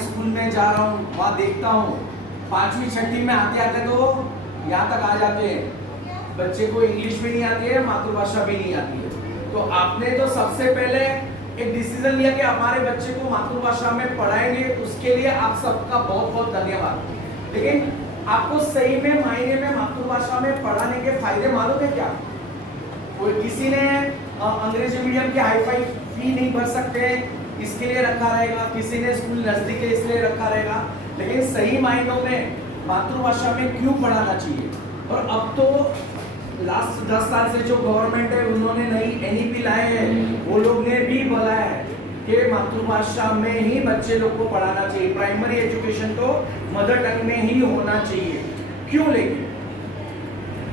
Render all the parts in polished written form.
School में जा रहा हूँ, वहाँ देखता हूँ 5वीं 6वीं में आते आते तो यहाँ तक आ जाते हैं, बच्चे को इंग्लिश भी नहीं आती है, मातृभाषा भी नहीं आती है। तो आपने तो सबसे पहले एक डिसीजन लिया कि हमारे बच्चे को मातृभाषा में पढ़ाएंगे, उसके लिए आप सबका बहुत बहुत धन्यवाद। लेकिन आपको सही में मायने में मातृभाषा में पढ़ाने के फायदे मालूम है क्या? कोई किसी ने अंग्रेजी मीडियम की हाईफाई फी नहीं भर सकते, इसके लिए रखा रहेगा, किसी ने स्कूल नजदीक है इसलिए रखा रहेगा, लेकिन सही मायनों में मातृभाषा में क्यों पढ़ाना चाहिए? और अब तो लास्ट 10 साल से जो गवर्नमेंट है उन्होंने नई एनईपी लाए हैं, वो लोग ने भी बोला है कि मातृभाषा में ही बच्चे लोग को पढ़ाना चाहिए, प्राइमरी एजुकेशन तो मदर टंग में ही होना चाहिए। क्यों? लेकिन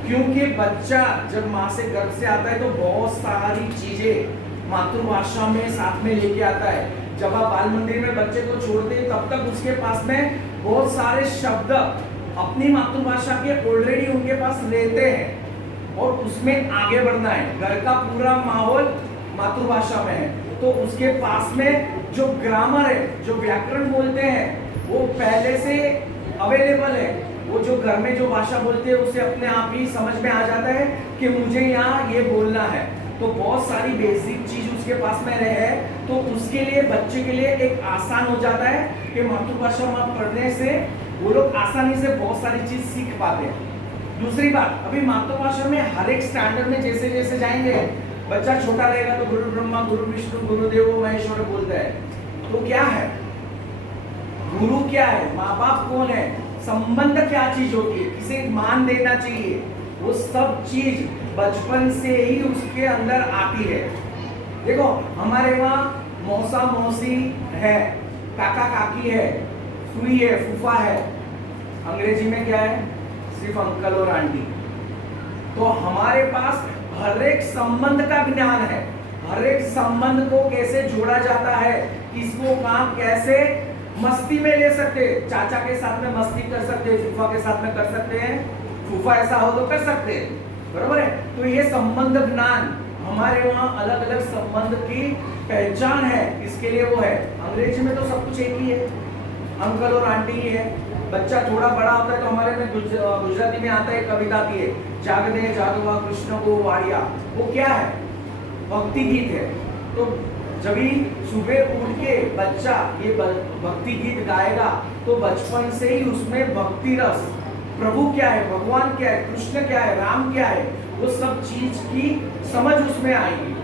क्योंकि बच्चा जब माँ से गर्भ से आता है तो बहुत सारी चीजें मातृभाषा में साथ में लेके आता है। जब आप बाल मंदिर में बच्चे को छोड़ते हैं तब तक उसके पास में बहुत सारे शब्द अपनी मातृभाषा के ऑलरेडी उनके पास रहते हैं और उसमें आगे बढ़ना है। घर का पूरा माहौल मातृभाषा में है तो उसके पास में जो ग्रामर है, जो व्याकरण बोलते हैं, वो पहले से अवेलेबल है। वो जो घर में जो भाषा बोलते हैं उसे अपने आप ही समझ में आ जाता है कि मुझे यहाँ ये बोलना है। तो बहुत सारी बेसिक चीज उसके पास में रहे तो उसके लिए बच्चे के लिए एक आसान हो जाता है कि मातृभाषा में पढ़ने से वो लोग आसानी से बहुत सारी चीज सीख पाते हैं। दूसरी बात, अभी मातृभाषा में हर एक स्टैंडर्ड में जैसे जैसे जाएंगे, बच्चा छोटा रहेगा तो गुरु ब्रह्मा गुरु विष्णु गुरुदेव महेश्वर बोलता है। तो क्या है गुरु? क्या है? माँ बाप कौन है? संबंध क्या चीज होती है? किसे मान देना चाहिए? वो सब चीज बचपन से ही उसके अंदर आती है। देखो हमारे वहाँ मौसा मौसी है, काका काकी है, फूई है, फूफा है। अंग्रेजी में क्या है? सिर्फ अंकल और आंटी। तो हमारे पास हर एक संबंध का ज्ञान है, हर एक संबंध को कैसे जोड़ा जाता है, किसको काम कैसे मस्ती में ले सकते, चाचा के साथ में मस्ती कर सकते, फूफा के साथ में कर सकते हैं, फूफा ऐसा हो तो कर सकते हैं, बरोबर है। तो ये संबंध ज्ञान हमारे वहाँ अलग अलग संबंध की पहचान है, इसके लिए वो है। अंग्रेजी में तो सब कुछ एक ही है, अंकल और आंटी ही है। बच्चा थोड़ा बड़ा होता है तो हमारे में गुजराती में आता है, कविता आती है, जागदे जागवा कृष्ण को वाड़िया। वो क्या है? भक्ति गीत है। तो जब ही सुबह उठ के बच्चा ये भक्ति गीत गाएगा तो बचपन से ही उसमें भक्ति रस, प्रभु क्या है, भगवान क्या है, कृष्ण क्या है, राम क्या है, वो सब चीज की समझ उसमें आएगी।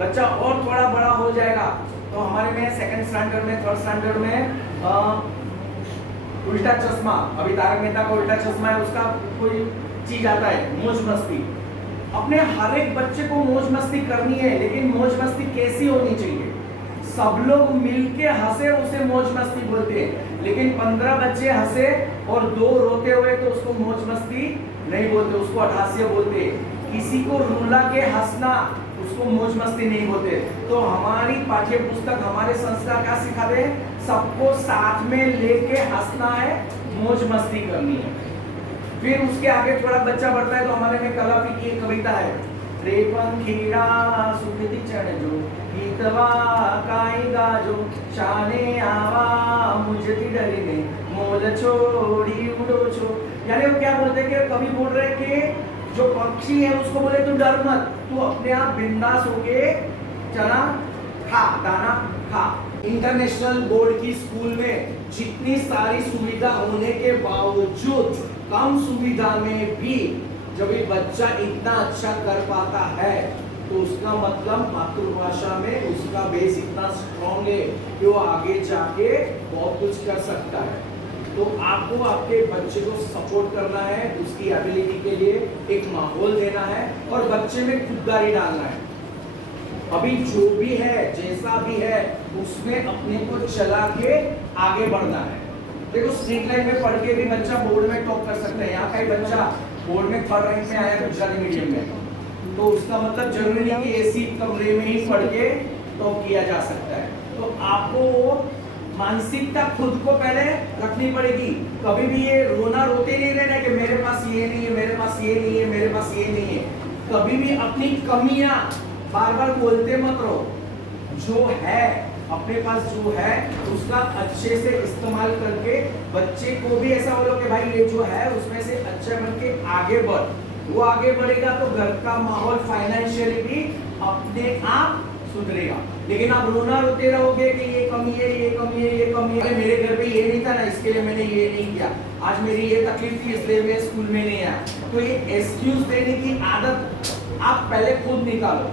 बच्चा और थोड़ा बड़ा हो जाएगा तो हमारे में सेकंड स्टैंडर्ड में, थर्ड स्टैंडर्ड में उल्टा चश्मा, अभी तारक मेहता का उल्टा चश्मा है, उसका कोई चीज आता है मौज मस्ती। अपने हर एक बच्चे को मौज मस्ती करनी है, लेकिन मौज मस्ती कैसी होनी चाहिए? सब लोग मिलके हंसे उसे मौज मस्ती बोलते हैं, लेकिन 15 बच्चे हंसे और 2 रोते हुए तो उसको मौज मस्ती नहीं बोलते, उसको अठास्य बोलते। किसी को रुला के हंसना उसको मौज मस्ती नहीं बोलते। तो हमारी पाठ्य पुस्तक, हमारे संस्कार क्या सिखाते हैं? सबको साथ में लेके हंसना है, मौज मस्ती करनी है। फिर उसके आगे थोड़ा बच्चा बढ़ता है तो हमारे में कलापी की एक कविता है, रे पंखीड़ा सुखती चढ़ जो गीतवा काई गाजो शाने आवा मुझे डरी ने मोल छोड़ी उड़ो छो। यानी वो क्या बोलते हैं कि कवि बोल रहे हैं कि जो पक्षी है उसको बोले तू डर मत, तू अपने आप बिंदास होके चना खा, दाना खा। इंटरनेशनल बोर्ड की स्कूल में जितनी सारी सुविधा होने के बावजूद कम सुविधा में भी जब ये बच्चा इतना अच्छा कर पाता है तो उसका मतलब मातृभाषा में उसका बेस इतना स्ट्रॉन्ग है कि वो आगे जाके बहुत कुछ कर सकता है। तो आपको आपके बच्चे को सपोर्ट करना है, उसकी एबिलिटी के लिए एक माहौल देना है और बच्चे में खुददारी डालना है। अभी जो भी है, जैसा भी है, उसमें अपने को चला के आगे बढ़ना है। देखो स्ट्रीट लाइन में पढ़ के भी बच्चा बोर्ड में टॉप कर सकता है। यहाँ का ही बच्चा बोर्ड में 3rd रैंक में आया गुजराती मीडियम में, तो उसका मतलब जरूरी नहीं कि एसी कमरे में ही पढ़ के टॉप किया जा सकता है। तो आपको मानसिकता खुद को पहले रखनी पड़ेगी। कभी भी ये रोना रोते नहीं रहना कि मेरे पास ये नहीं है, मेरे पास ये नहीं है, मेरे पास ये नहीं है। कभी भी अपनी कमियां बार बार बोलते मत रहो। जो है अपने पास जो है उसका अच्छे से इस्तेमाल करके बच्चे को भी ऐसा बोलो कि भाई ये जो है उसमें से अच्छा बन के आगे बढ़। वो आगे बढ़ेगा तो घर का माहौल फाइनेंशियली भी अपने आप सुधरेगा। लेकिन आप रोना रोते रहोगे कि ये कमी है, ये कमी है, ये कमी है, मेरे घर पे ये नहीं था ना इसके लिए मैंने ये नहीं किया, आज मेरी ये तकलीफ थी इसलिए मैं स्कूल में नहीं आया, तो ये एक्सक्यूज देने की आदत आप पहले खुद निकालो।